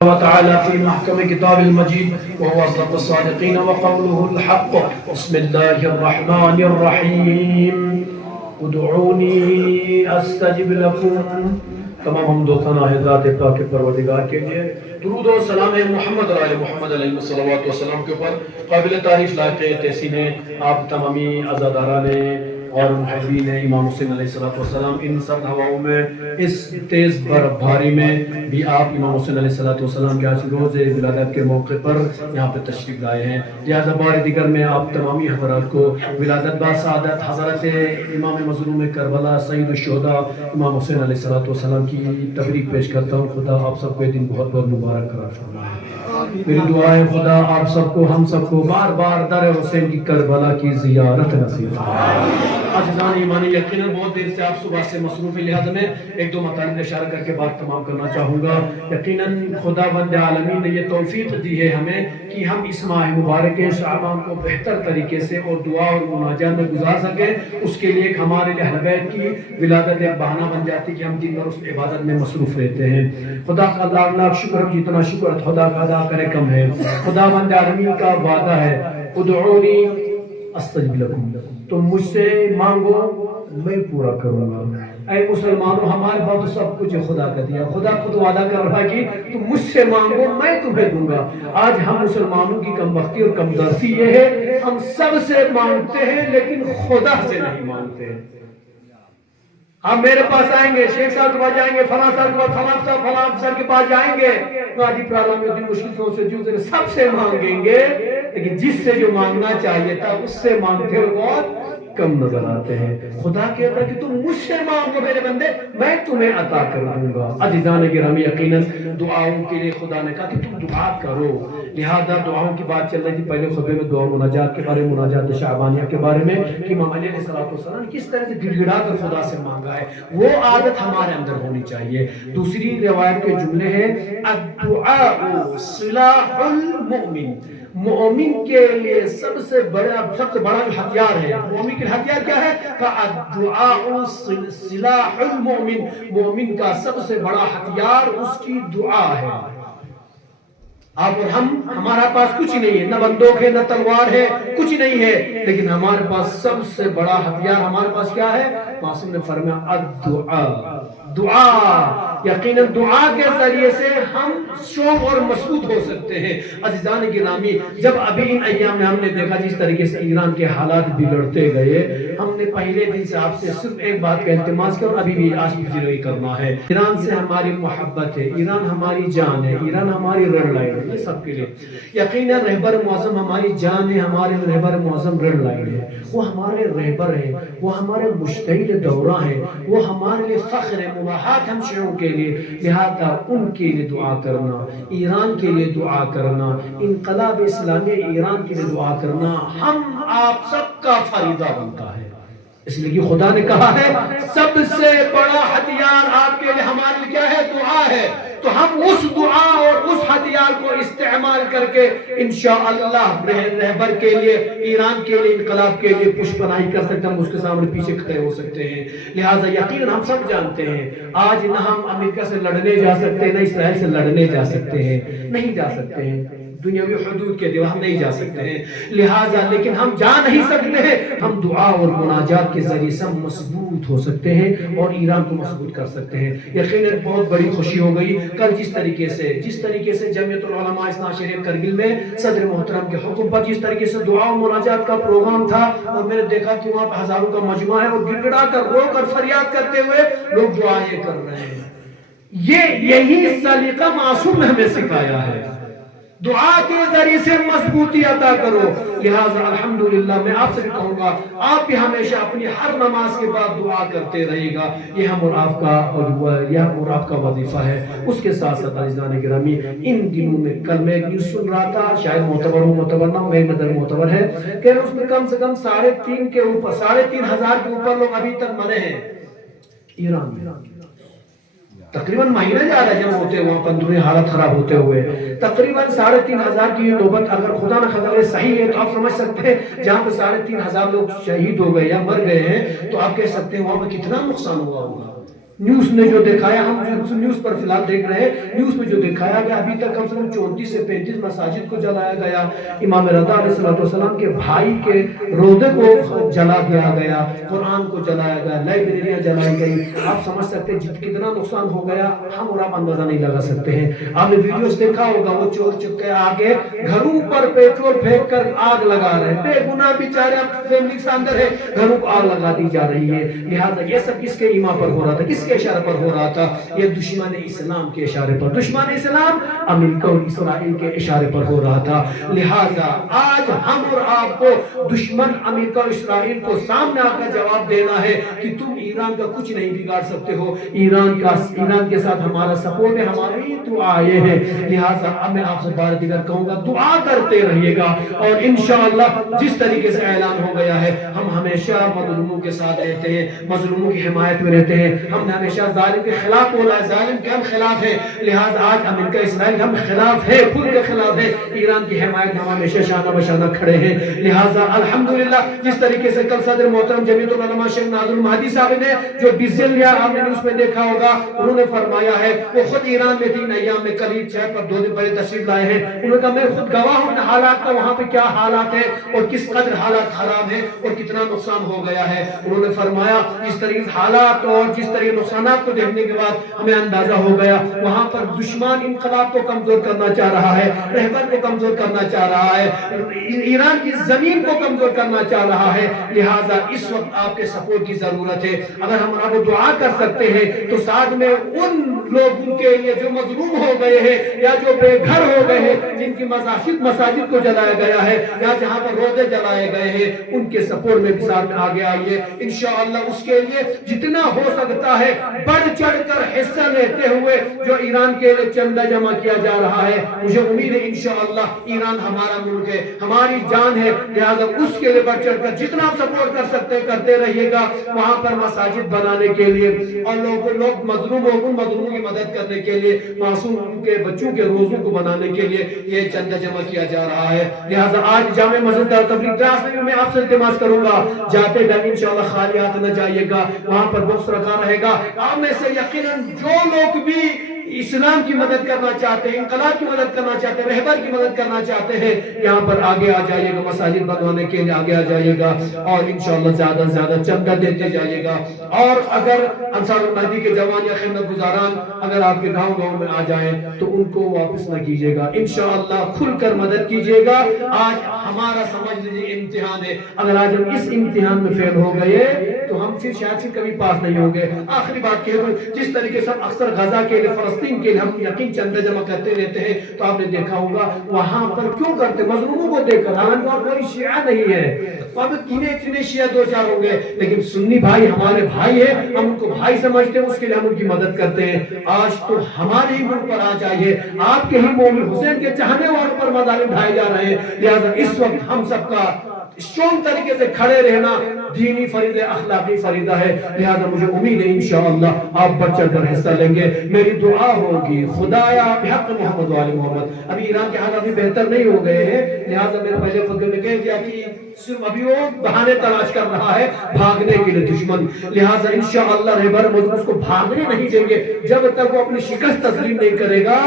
وتعالى في محكم كتاب المجيد وهو أصدق الصادقين وقوله الحق. بسم الله الرحمن الرحيم. ادعوني استجب لكم. تمام حمد و ثنا ہے ذات پاک پروردگار کے لیے. درود و سلام محمد علیہ محمد علیہ الصلوات والسلام کے اوپر. قابل تعریف لائق تحسین آپ تمامی عزاداران اور محبین امام حسین علیہ السلام، ان سرد ہواؤں میں، اس تیز برف بھاری میں بھی آپ امام حسین علیہ السلام کے آج روز ولادت کے موقع پر یہاں پہ تشریف لائے ہیں. لہذا بار دیگر میں آپ تمامی حضرات کو ولادت با سعادت حضرت امام مظلوم کربلا سید الشہداء امام حسین علیہ السلام کی تبریک پیش کرتا ہوں. خدا آپ سب کو یہ دن بہت بہت مبارک قرار فرمائے. میری دعا ہے خدا آپ سب کو، ہم سب کو بار بار در حسین کی کربلا کی زیارت نصیب فرمائے. عزیزان ایمانی، یقیناً بہت دیر سے آپ صبح سے مصروف ہیں، لہذا میں ایک دو مطالب اشارہ کر کے بات تمام کرنا چاہوں گا. یقیناً خدا بند عالمین نے یہ توفیق دی ہے ہمیں کہ ہم اس ماہ مبارک شعبان کو بہتر طریقے سے اور دعا اور مناجات میں گزار سکیں. اس کے لیے ہمارے اہل بیت کی ولادت ایک بہانہ بن جاتی کہ ہم دن بھر اس عبادت میں مصروف رہتے ہیں. خدا کا لاکھ لاکھ شکر، جتنا شکر خدا کا ادا کرے کم ہے. خدا بند عالمین کا وعدہ ہے ادعونی استجب لکم، تم مجھ سے مانگو میں پورا کروں گا. اے مسلمانوں، ہمارے پاس سب کچھ خدا کا دیا. خدا خود وعدہ کر رہا کہ تم مجھ سے مانگو میں تمہیں دوں گا. آج ہم مسلمانوں کی کم بختی اور کم درسی یہ ہے، ہم سب سے مانگتے ہیں لیکن خدا سے نہیں مانگتے ہیں. ہم میرے پاس آئیں گے، شیخ صاحب کے پاس جائیں گے، فلاں صاحب کے پاس، فلاں صاحب کے پاس جائیں گے، قاضی پرالم میں مشکل سے سب سے مانگیں گے، لیکن جس سے جو مانگنا چاہیے تھا اس سے مانگتے ہو بہت کم نظر آتے ہیں. خدا کہتا ہے کہ تم مجھ سے مانگو میرے بندے، میں تمہیں عطا کر دوں گا. عزیزان گرامی، یقیناً دعاؤں کے لیے خدا نے کہا کہ تم دعا کرو. لہذا دعاؤں کی بات چل رہی تھی پہلے خطبے میں، دعا مناجات کے بارے میں، مناجات شعبانیہ کے بارے میں کہ امام علیہ السلام کس طرح سے گڑ گڑا کر خدا سے مانگا ہے. وہ عادت ہمارے اندر ہونی چاہیے. دوسری روایت کے جملے ہیں الدعاء سلاح المؤمن. مومن کے لیے سب سے بڑا جو ہتھیار ہے، مومن کے ہتھیار کیا ہے؟ الدعاء سلاح المؤمن. مومن کا سب سے بڑا ہتھیار اس کی دعا ہے. آپ اور ہمارا پاس کچھ نہیں ہے، نہ بندوق ہے، نہ تلوار ہے، کچھ نہیں ہے، لیکن ہمارے پاس سب سے بڑا ہتھیار ہمارے پاس کیا ہے؟ معصوم نے فرمایا الدعاء، دعا. یقیناً دعا کے ذریعے سے ہم شوق اور مضبوط ہو سکتے ہیں. عزیزان گرامی، جب ابھی ان ایام میں ہم نے دیکھا جس طریقے سے ایران کے حالات بگڑتے گئے، ہم نے پہلے دن سے آپ سے صرف ایک بات کا التماس کیا اور ابھی بھی آج بھی کرنا ہے. ایران سے ہماری محبت ہے، ایران ہماری جان ہے، ایران ہماری ریڈ لائن ہے. یہ سب کے لیے یقیناً رہبر معظم ہماری جان ہے، ہمارے رہبر معظم ریڈ لائن ہے. وہ ہمارے رہبر ہیں، وہ ہمارے مجتہد دورہ ہیں، وہ ہمارے لیے فخر ہے، مباحات ہم شیعوں کے لیے. لہذا ان کے لیے دعا کرنا، ایران کے لیے دعا کرنا، انقلاب اسلامی ایران کے لیے دعا کرنا ہم آپ سب کا فریضہ بنتا ہے. اس لیے کہ خدا نے کہا ہے سب سے بڑا ہتھیار آپ کے لیے ہمارے لیے کیا ہے؟ دعا ہے. تو ہم اس دعا اور اس ہتھیار کو استعمال کر کے انشاءاللہ رہبر کے لیے، ایران کے لیے، انقلاب کے لیے پشت پناہی کر سکتے ہیں. ہم اس کے سامنے پیچھے کھڑے ہو سکتے ہیں. لہٰذا یقیناً ہم سب جانتے ہیں آج نہ ہم امریکہ سے لڑنے جا سکتے ہیں، نہ اسرائیل سے لڑنے جا سکتے ہیں، نہیں جا سکتے ہیں. دنیاوی حدود کے دیوار ہم نہیں جا سکتے ہیں. لہٰذا لیکن ہم جا نہیں سکتے ہیں، ہم دعا اور مناجات کے ذریعے سے مضبوط ہو سکتے ہیں اور ایران کو مضبوط کر سکتے ہیں. یقیناً بہت بڑی خوشی ہو گئی کل جس طریقے سے جمعیت العلماء اثنا عشریہ کرگل میں صدر محترم کے حکم پر جس طریقے سے دعا و مناجات کا پروگرام تھا، اور میں نے دیکھا کہ وہاں پہ ہزاروں کا مجمع ہے اور گڑ گڑا کر رو کر فریاد کرتے ہوئے لوگ دعائیں کر رہے ہیں. یہی سلیقہ معصوم نے ہمیں سکھایا ہے. دعا کے ذریعے سے مضبوطی عطا کرو. لہٰذا الحمدللہ میں آپ سے بھی کہوں گا آپ بھی ہمیشہ اپنی ہر نماز کے بعد دعا کرتے رہے گا. یہ ہم اور آپ کا وظیفہ ہے. اس کے ساتھ ساتھ عزیزان گرامی، ان دنوں میں کل میں ایک نیوز سن رہا تھا، شاید معتبر ہو معتبر نہ ہو، میری نظر معتبر ہے، کہ اس میں کم سے کم 3,500 کے اوپر لوگ ابھی تک مرے ہیں ایران میں. تقریباً مہینہ جا رہا ہے جب ہوتے ہوئے اندرونی حالت خراب ہوتے ہوئے تقریباً 3,500 کی نوبت اگر خدا نہ خدا صحیح ہے تو آپ سمجھ سکتے ہیں جہاں پہ 3,500 لوگ شہید ہو گئے یا مر گئے ہیں تو آپ کہہ سکتے ہیں وہاں پہ کتنا نقصان ہوا ہوگا. نیوز نے جو دکھایا، ہم نیوز پر فی الحال دیکھ رہے ہیں، نیوز میں جو دکھایا گیا ابھی تک کم سے کم 34 سے 35 مساجد کو جلایا گیا، امام رضا علیہ السلام کے بھائی کے روضے کو جلا دیا گیا، قرآن کو جلایا گیا، لائبریریاں جلائی گئی۔ آپ سمجھ سکتے ہیں کتنا نقصان ہو گیا، ہم اور آپ اندازہ نہیں لگا سکتے ہیں۔ آپ نے ویڈیوز دیکھا ہوگا، وہ چور چکے آگے گھروں پر پیٹرول پھینک کر آگ لگا رہے ہیں، بے گناہ بیچارے فیملی کے اندر ہے، گھروں کو آگ لگا دی جا رہی ہے۔ لہٰذا یہ سب کس کے ایما پر ہو رہا تھا، کس کے اشارے پر ہو رہا تھا؟ یہ دشمن اسلام کے اشارے پر، دشمن اسلام امریکہ اور اسرائیل کے اشارے پر ہو رہا تھا۔ لہٰذا آج ہم اور آپ کو دشمن امریکہ اور اسرائیل کو سامنے آ کر جواب دینا ہے کہ تم ایران کا کچھ نہیں بگاڑ سکتے ہو، ایران کے ساتھ ہمارا سپورٹ ہے، ہماری دعائیں ہیں۔ لہٰذا اب میں آپ سے بار دیگر کہوں گا، دعا کرتے رہیے گا، اور انشاءاللہ جس طریقے سے اعلان ہو گیا ہے، ہم ہمیشہ مظلوموں کے ساتھ رہتے ہیں، مظلوموں کی حمایت میں رہتے ہیں، ہم نے ہمیشہ ظالم کے خلاف بولا ہے، ظالم کے ہم خلاف ہیں۔ لہٰذا آج امریکہ اسرائیل ہم خلاف ہے، خود کے خلاف ہے، ایران کی حمایت میں ہم ہمیشہ شانہ بشانہ کھڑے ہیں۔ لہٰذا الحمدللہ جس طریقے سے کل صدر محترم جمعیت العلماء شیخ ناظر المہدی صاحب نے جو ڈیزل لیا، آپ نے نیوز میں دیکھا ہوگا، انہوں نے فرمایا ہے، وہ خود ایران میں تھی ایام میں، قریب 6 پر 2 دن پہلے تشریف لائے ہیں، انہوں نے کہا میں خود گواہ ہوں کہ حالات کا وہاں پہ کیا حالات ہے اور کس قدر حالات خراب ہیں اور کتنا نقصان ہو گیا ہے۔ انہوں نے فرمایا جس طریقے سے حالات اور جس طریقے نقصانات کو دیکھنے کے بعد ہمیں اندازہ ہو گیا وہاں پر دشمن انقلاب کو کمزور کرنا چاہ رہا ہے، رہبر کو کمزور کرنا چاہ رہا ہے، ایران کی زمین کو کمزور کرنا چاہ رہا ہے۔ لہٰذا اس وقت آپ کے سپورٹ کی ضرورت ہے۔ اگر ہم آپ کو دعا کر سکتے ہیں تو ساتھ میں ان لوگوں کے لیے جو مظلوم ہو گئے ہیں یا جو بے گھر ہو گئے ہیں، جن کی مساجد کو جلایا گیا ہے یا جہاں پر روزے جلائے گئے ہیں، ان کے سپورٹ میں بھی ساتھ میں آگے آئیے۔ انشاءاللہ اس کے لیے جتنا ہو سکتا ہے بڑھ چڑھ کر حصہ لیتے ہوئے جو ایران کے لیے چندہ جمع کیا جا رہا ہے، مجھے امید ہے انشاءاللہ ایران ہمارا ملک ہے، ہماری جان ہے، لہذا اس کے لیے بڑھ چڑھ کر جتنا آپ سپورٹ کر سکتے ہیں کرتے رہیے گا۔ وہاں پر مساجد بنانے کے لیے اور لوگ مظلوموں کی مدد کرنے کے لیے، معصوم کے بچوں کے روزوں کو بنانے کے لیے یہ چندہ جمع کیا جا رہا ہے۔ لہذا آج جامع مسجد دار تبلیغ دراز میں آپ سے التماس کروں گا، جاتے ٹائم انشاءاللہ خالی ہاتھ نہ جائیے گا، وہاں پر باکس رکھا رہے گا۔ آپ میں سے یقیناً جو لوگ بھی اسلام کی مدد کرنا چاہتے ہیں، انقلاب کی مدد کرنا چاہتے ہیں، رہبر کی مدد کرنا چاہتے ہیں، یہاں پر آگے آ جائیے گا، مساجد بنوانے کے لیے آگے آ جائیے گا اور انشاءاللہ زیادہ سے زیادہ چندہ دیتے جائیے گا۔ اور اگر انصار المہدی کے جوان یا خدمت گزاران اگر آپ کے گاؤں میں آ جائیں تو ان کو واپس نہ کیجیے گا، انشاءاللہ کھل کر مدد کیجیے گا۔ آج ہمارا سمجھ لیجیے امتحان ہے، اگر آج ہم اس امتحان میں فیل ہو گئے تو ہم پھر شاید کبھی پاس نہیں ہوں گے۔ آخری بات کہہ دوں، جس طریقے سے ہم اکثر غزہ کے لیے، فلسطین کے لیے ہم یقین چندہ جمع کرتے رہتے ہیں، تو آپ نے دیکھا ہوگا وہاں پر کیوں کرتے، مظلوموں کو دیکھ کر، حالانکہ وہاں کوئی شیعہ نہیں ہے، اب کتنے شیعہ 2-4 ہوں گے، لیکن سنی بھائی ہمارے بھائی ہیں، ہم ان کو بھائی سمجھتے ہیں، اس کے لیے ہم ان کی مدد کرتے ہیں۔ آج تو ہمارے ہی ملک پر آ جائیے، آپ کے ہی مومن حسین کے چاہنے والوں پر مظالم ڈھائے جا رہے ہیں، لہذا اس وقت ہم سب کا اسٹرانگ طریقے سے کھڑے رہنا دینی فریضہ، اخلاقی فریضہ ہے۔ لہذا مجھے امید ہے انشاءاللہ آپ بڑھ چڑھ کر حصہ لیں گے۔ میری دعا ہوگی خدایا بحق محمد وآل محمد، ابھی ایران کے حالات بھی بہتر نہیں ہو گئے ہیں، لہذا میرے پہلے خود نے کہہ دیا کہ صرف ابھی وہ بہانے تلاش کر رہا ہے بھاگنے کے لیے دشمن، لہذا انشاءاللہ رہبر مجھ اس کو بھاگنے نہیں دیں گے، جب تک وہ اپنی شکست تسلیم نہیں کرے گا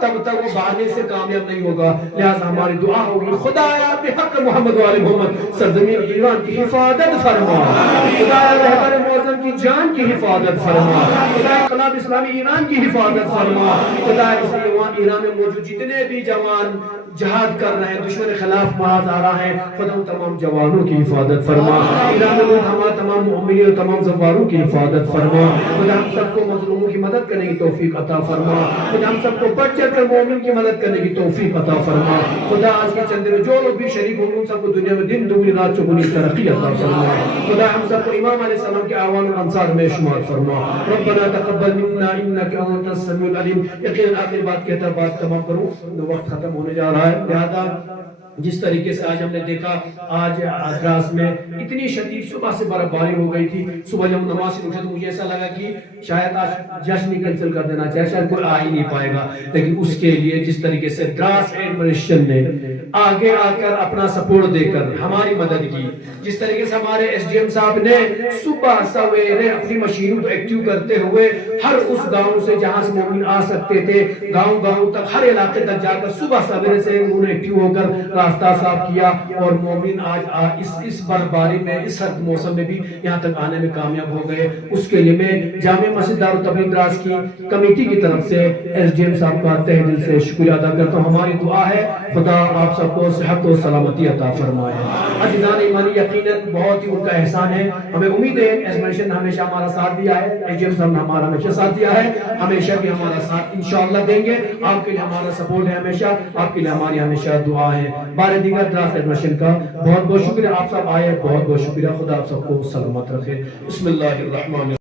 تب تک وہ بھاگنے سے کامیاب نہیں ہوگا۔ لہذا ہماری دعا ہوگی خدایا بحق محمد وآل محمد سرزمین ایران کی حفاظت فرما، خدایا رہبر معظم کی جان کی حفاظت فرما، خدایا انقلاب اسلامی ایران کی حفاظت فرما، خدایا ایران میں موجود جتنے بھی جوان جہاد کر رہے ہیں، دشمن کے خلاف معاذ آ رہا ہے، خدا ان تمام جوانوں کی حفاظت فرما، ایران میں ہمارے تمام مؤمنین اور تمام زواروں کی حفاظت فرما، خدا ہم سب کو مظلوموں کی مدد کرنے کی توفیق عطا فرما، خدا ہم سب کو بڑھ چڑھ کر مومن کی مدد کرنے کی توفیق عطا فرما، خدا آج کے چندے میں جو لوگ بھی شریک ہوں ان سب کو دنیا میں دن دگنی رات چگنی ترقی عطا فرما، خدا ہم سب کو امام علیہ السلام کے اعوان و انصار میں شمار فرما۔ ربنا تقبل منا انك انت السميع العليم۔ یقینا آخری بات کہتا بات تمام کروں، وقت ختم ہونے جا رہا ہے، لہذا جس طریقے سے آج ہم نے دیکھا، آج دراز میں اتنی شدید صبح سے برف باری ہو گئی تھی، صبح جب نماز سے اٹھے تو مجھے ایسا لگا کہ شاید آج جشن ہی کینسل کر دینا چاہیے، شاید کوئی آ ہی نہیں پائے گا، لیکن اس کے لیے جس طریقے سے دراز ایڈمنسٹریشن نے آگے آ کر اپنا سپورٹ دے کر ہماری مدد کی. جس طریقے سے ہمارے ایس ڈی ایم صاحب نے صبح سویرے اپنی مشینوں کو ایکٹیو کرتے ہوئے ہر اس گاؤں سے جہاں سے مومن آ سکتے تھے گاؤں گاؤں تک ہر علاقے تک جا کر صبح سویرے سے انہوں نے ایکٹیو ہو کر راستہ صاف کیا اور مومن آج اس برفباری میں اس سرد موسم میں بھی یہاں تک آنے میں کامیاب ہو گئے. اس کے لیے میں جامع مسجد دارالتبلیغ دراس کی کمیٹی کی طرف سے ایس ڈی ایم صاحب کا تہ دل سے شکریہ ادا کرتا ہوں. ہماری دعا ہے خدا آپ سب کو صحت و سلامتی عطا فرمائے. عزیزان ایمانی یقیناً بہت ہی ان کا احسان ہے. ہمیں امید ہے ایزمنیشن نے ہمیشہ ہمارا ساتھ دیا ہے, ایس ڈی ایم صاحب نے ہمارا ہمیشہ ساتھ دیا ہے, ہمیشہ بھی ہمارا ساتھ انشاءاللہ دیں گے. آپ کے لیے ہمارا سپورٹ ہے ہمیشہ, آپ کے لیے ہماری ہمیشہ دعا ہے. بار دیگر دراس ایزمنیشن کا بہت بہت شکریہ. آپ سب آئے, بہت بہت شکریہ. خدا آپ سب کو سلامت رکھے. بسم اللہ الرحمن